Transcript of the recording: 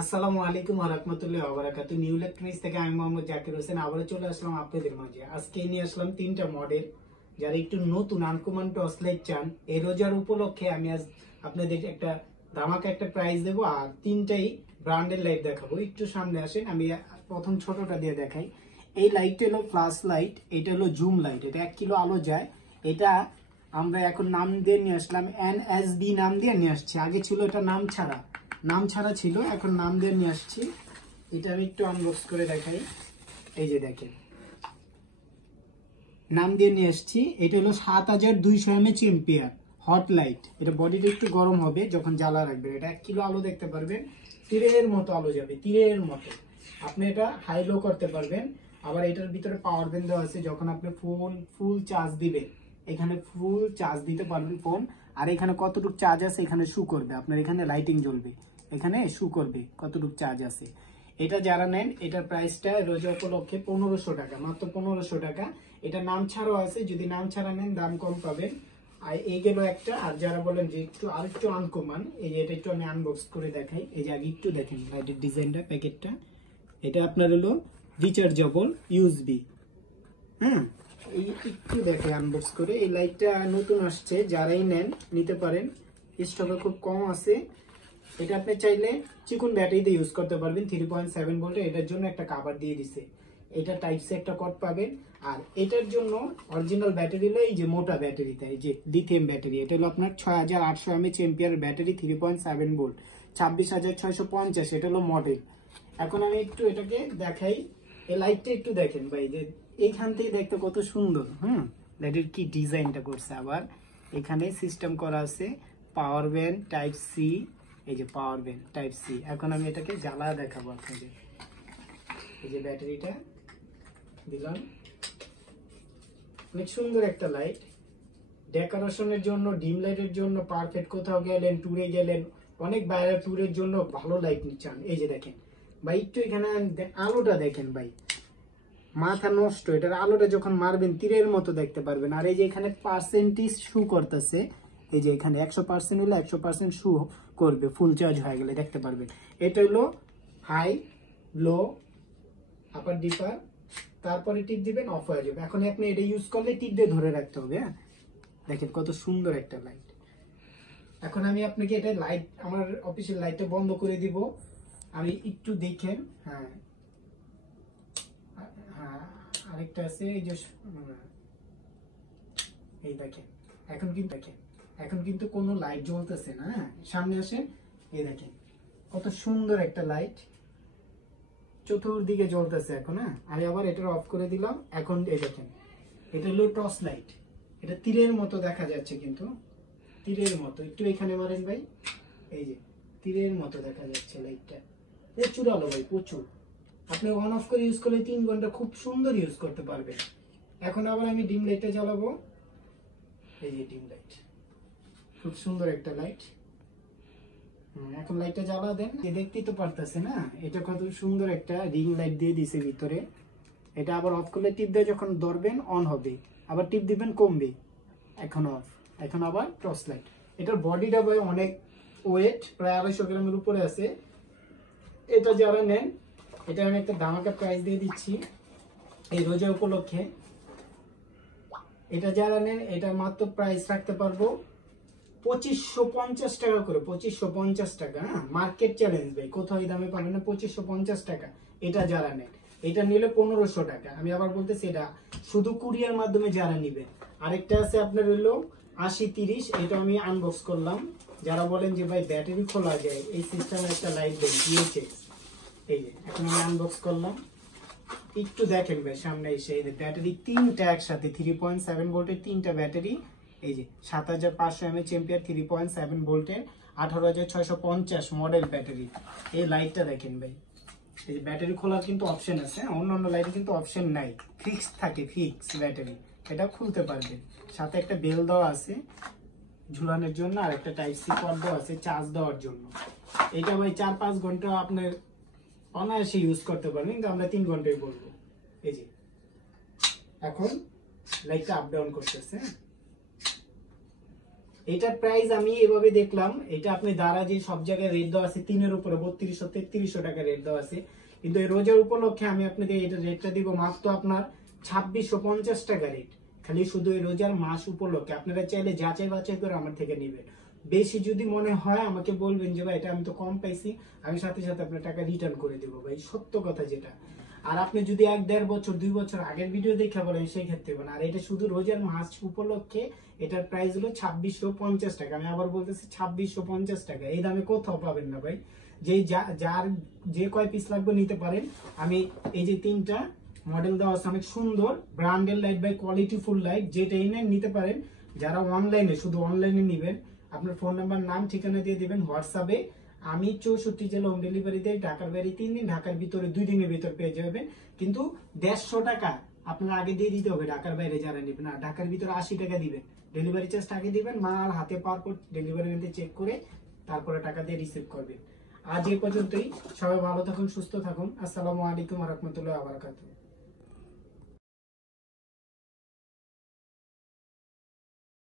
আসসালামু আলাইকুম ওয়া রাহমাতুল্লাহি ওয়া বারাকাতুহু। নিউ ইলেকট্রনিক্স থেকে আমি মোহাম্মদ জাকির হোসেন আবারো চলে আসলাম আপনাদের মাঝে। আজকে নিয়ে আসলাম তিনটা মডেল, যারা একটু নতুন আনকমন টর্চ লাইট চান। এই রোজার উপলক্ষে আমি আজ আপনাদের একটা ধামাকা একটা প্রাইস দেবো, আর তিনটাই ব্র্যান্ডের লাইট দেখাবো। একটু সামনে আসেন, আমি প্রথম ছোটটা দিয়ে দেখাই। এই লাইটটা হলো ফ্ল্যাশ লাইট, এটা হলো জুম লাইট, এটা 1 কিলো আলো যায়। এটা আমরা এখন নাম দিয়ে নিয়ে আসলাম, NSB নাম দিয়ে নিয়ে আসছি। আগে ছিল এটা নাম ছাড়া ছিল, এখন নাম দিয়ে নিয়ে আসছি। এটা আমি একটু আনবক্স করে দেখাই। এই যে দেখেন, নাম দিয়ে নিয়ে আসছি। এটা হলো 7200 mAh এম্পিয়ার হট লাইট। এটা বডিটা একটু গরম হবে যখন জ্বালা রাখবেন। এটা 1 কিলো আলো দেখতে পারবেন, তীরের মতো আলো যাবে, তীরের মতো। আপনি এটা হাই লো করতে পারবেন। আবার এটার ভিতরে পাওয়ার ব্যাংক দেওয়া আছে, যখন আপনি ফুল চার্জ দিবেন এখানে ফুল চার্জ দিতে পারবেন ফোন। আর এখানে কতটুকু চার্জ আছে এখানে শু করবে, আপনার এখানে লাইটিং জ্বলবে, এখানে শু করবে কতটুকু চার্জ আছে। এটা যারা নেন, এটার প্রাইসটা রোজা উপলক্ষে 1500 টাকা, মাত্র 1500 টাকা। এটা নাম ছাড়াও আছে, যদি নাম ছাড়া নেন দাম কম পাবেন। আর এই গেল একটা। আর যারা বলেন যে আরেকটু আনকমন, এই যে এটা একটু আমি আনবক্স করে দেখাই। এই যে আগে একটু দেখেন লাইটের ডিজাইনটা, প্যাকেটটা। এটা আপনার হলো রিচার্জেবল ইউএসবি। হ্যাঁ, এই একটু দেখে আনবক্স করে। এই লাইটটা নতুন আসছে, যারাই নেন নিতে পারেন, স্টকে খুব কম আছে। এটা আপনি চাইলে চিকন ব্যাটারিতে ইউজ করতে পারবেন, 3.7 ভোল্টের। এটার জন্য একটা কভার দিয়ে দিছে, এটা টাইপ সি একটা কর্ড পাবেন। আর এটার জন্য অরিজিনাল ব্যাটারি হলো এই যে মোটা ব্যাটারিটা, এই যে লিথিয়াম ব্যাটারি। এটা হলো আপনার 6800 mAh এম্পিয়ার ব্যাটারি, 3.7 ভোল্ট, 26650। এটা হলো মডেল। এখন আমি একটু এটাকে দেখাই। এই লাইটটা একটু দেখেন ভাই, যে এইখান থেকে দেখতে কত সুন্দর। লাইটের কি ডিজাইনটা করছে। আবার এখানে সিস্টেম করা আছে পাওয়ার ব্যাংক টাইপ সি, এই যে পাওয়ার ব্যাংক টাইপ সি। এখন আমি এটাকে জ্বালা দেখাবো আপনাদের। এই যে ব্যাটারিটা দিলাম, অনেক সুন্দর একটা লাইট। ডেকোরেশনের জন্য, ডিম লাইটের জন্য পারফেক্ট। কোথাও গেলেন, ট্যুরে গেলেন, অনেক বাইরে ট্যুরের জন্য ভালো লাইট চান। এই যে দেখেন ভাই, একটু এখানে আলোটা দেখেন ভাই, মাথা নষ্ট। এটার আলোটা যখন মারবেন তীরের মতো দেখতে পারবেন। আর এই যে এখানে পার্সেন্টেজ শু করতেছে, এই যে এখানে 100% হলে 100% শু করবে, ফুল চার্জ হয়ে গেলে দেখতে পারবেন। এটা হলো হাই, লো, আপার, ডিপার, তারপরে টিপ দিবেন, অফ হয়ে যাবে। এখন আপনি এটা ইউজ করলে টিপ দিয়ে ধরে রাখতে হবে। হ্যাঁ, দেখেন কত সুন্দর একটা লাইট। এখন আমি আপনাকে এটা লাইট, আমার অফিসের লাইটটা বন্ধ করে দিব। আমি একটু দেখেন। হ্যাঁ হ্যাঁ, আরেকটা আছে, এই যে এই দেখেন। এখন কিন্তু কোনো লাইট জ্বলতেছে না। সামনে আসেন, এই দেখেন কত সুন্দর একটা লাইট চতুর্দিকে জ্বলতেছে এখন। আমি আবার এটা অফ করে দিলাম। এখন এই দেখেন, এটা হলো টর্চ লাইট। এটা তীরের মতো দেখা যাচ্ছে, কিন্তু তীরের মতো। একটু এখানে মারেন ভাই, এই যে তীরের মতো দেখা যাচ্ছে লাইটটা। প্রচুর আলো ভাই, প্রচুর। আপনি অন অফ করে ইউজ করলে 3 ঘন্টা খুব সুন্দর ইউজ করতে পারবেন। এখন আবার আমি ডিম লাইটটা জ্বালাবো। এই যে ডিম লাইট, খুব সুন্দর একটা লাইট। এখন লাইটটা জ্বালা দেন, দেখতেই তো পারতেছে না এটা কত সুন্দর একটা রিং লাইট দিয়ে দিছে ভিতরে। এটা আবার অফ করলে টিপ দিয়ে যখন ধরবেন অন হবে, আবার টিপ দিবেন কমবে। এখন অফ। এখন আবার টর্চ লাইট। এটার বডিটা ভাই অনেক ওয়েট, প্রায় 250 গ্রামের উপরে আছে। এটা যারা নেন, এটা আমি একটা ধামাকা প্রাইস দিয়ে দিচ্ছি এই রোজা উপলক্ষে। এটা যারা নেন, এটা মাত্র প্রাইস রাখতে পারবো 2550 টাকা করে। 2550 টাকা। মার্কেট চ্যালেঞ্জ ভাই, কোথাও এই দামে পাবেন না। 2550 টাকা এটা যারা নেন। এটা নিলে 1500 টাকা। আমি আবার বলতেছি, এটা শুধু কুরিয়ার মাধ্যমে যারা নিবে। আরেকটা আছে আপনার হলো 8030, এটা আমি আনবক্স করলাম। যারা বলেন যে ভাই ব্যাটারি খোলা যায়, এই সিস্টেমের একটা লাইট দেন DHX। এই যে এখন আমি আনবক্স করলাম, একটু দেখেন ভাই সামনে এসে। এই যে ব্যাটারি তিনটা একসাথে, 3.7 ভোল্টের তিনটা ব্যাটারি। এই যে 7500 mAh এম্পিয়ার, 3.7 ভোল্টের, 18650 মডেল ব্যাটারি। এই লাইটটা দেখেন ভাই, এই যে ব্যাটারি খোলার কিন্তু অপশন আছে। অন্যান্য লাইটে কিন্তু অপশন নাই, ফিক্স থাকে, ফিক্স ব্যাটারি। এটা খুলতে পারবেন। সাথে একটা বেল দেওয়া আছে ঝুলানোর জন্য, আর একটা টাইপ সি কর্ড দেওয়া আছে চার্জ দেওয়ার জন্য। এটা ভাই 4-5 ঘন্টা আপনার অনায়াসে ইউজ করতে পারবেন, কিন্তু আমরা 3 ঘন্টায় বলবো। এই যে এখন লাইটটা আপ ডাউন করতেছে। এটার প্রাইস আমি এভাবে দেখলাম, এটা আপনি দারাজে সব জায়গায় রেট দেওয়া আছে 3 এর উপরে 3200-3300 টাকা রেট দেওয়া আছে, কিন্তু এই রোজার উপলক্ষে আমি আপনাদের এটা রেটটা দিব মাত্র আপনার 2650 টাকা রেট, খালি শুধু এই রোজার মাস উপলক্ষে। আপনারা চাইলে যাচাই বাছাই করে আমার থেকে নেবেন। বেশি যদি মনে হয় আমাকে বলবেন যে ভাই এটা আমি তো কম পাইছি, আমি সাথে সাথে আপনার টাকা রিটার্ন করে দেবো ভাই, সত্য কথা যেটা। আর আপনি যদি 1-1.5 বছর 2 বছর আগের ভিডিও দেখে বলেন সেই ক্ষেত্রে বলেন। আর এটা শুধু রোজার মাস উপলক্ষে, এটার প্রাইস হলো 2650 টাকা। আমি আবার বলতেছি 2650 টাকা, এই দামে কোথাও পাবেন না ভাই। যার যে কয় পিস লাগবে নিতে পারেন। আমি এই যে 3টা মডেল দেওয়া আছে অনেক সুন্দর branded light by quality full light, যেটা এনে নিতে পারেন। যারা অনলাইনে, শুধু অনলাইনে নেবেন, আপনার ফোন নাম্বার নাম ঠিকানা দিয়ে দিবেন হোয়াটসঅ্যাপে। আমি 64 জেলা হোম ডেলিভারি দেই, ঢাকার বাইরে 3 দিন, ঢাকার ভিতরে 2 দিনের ভিতর পেয়ে যাবেন। কিন্তু 150 টাকা আপনার আগে দিয়ে দিতে হবে ঢাকার বাইরে যারা নেবেন। না, ঢাকার ভিতরে 80 টাকা দিবেন, ডেলিভারি চার্জ আগে দিবেন, মাল হাতে পাওয়ার পর ডেলিভারি ম্যানকে চেক করে তারপরে টাকা দিয়ে রিসিভ করবেন। আজ এই পর্যন্তই, সবাই ভালো থাকুন, সুস্থ থাকুন। আসসালামু আলাইকুম ওয়া রাহমাতুল্লাহি ওয়া বারাকাতুহু।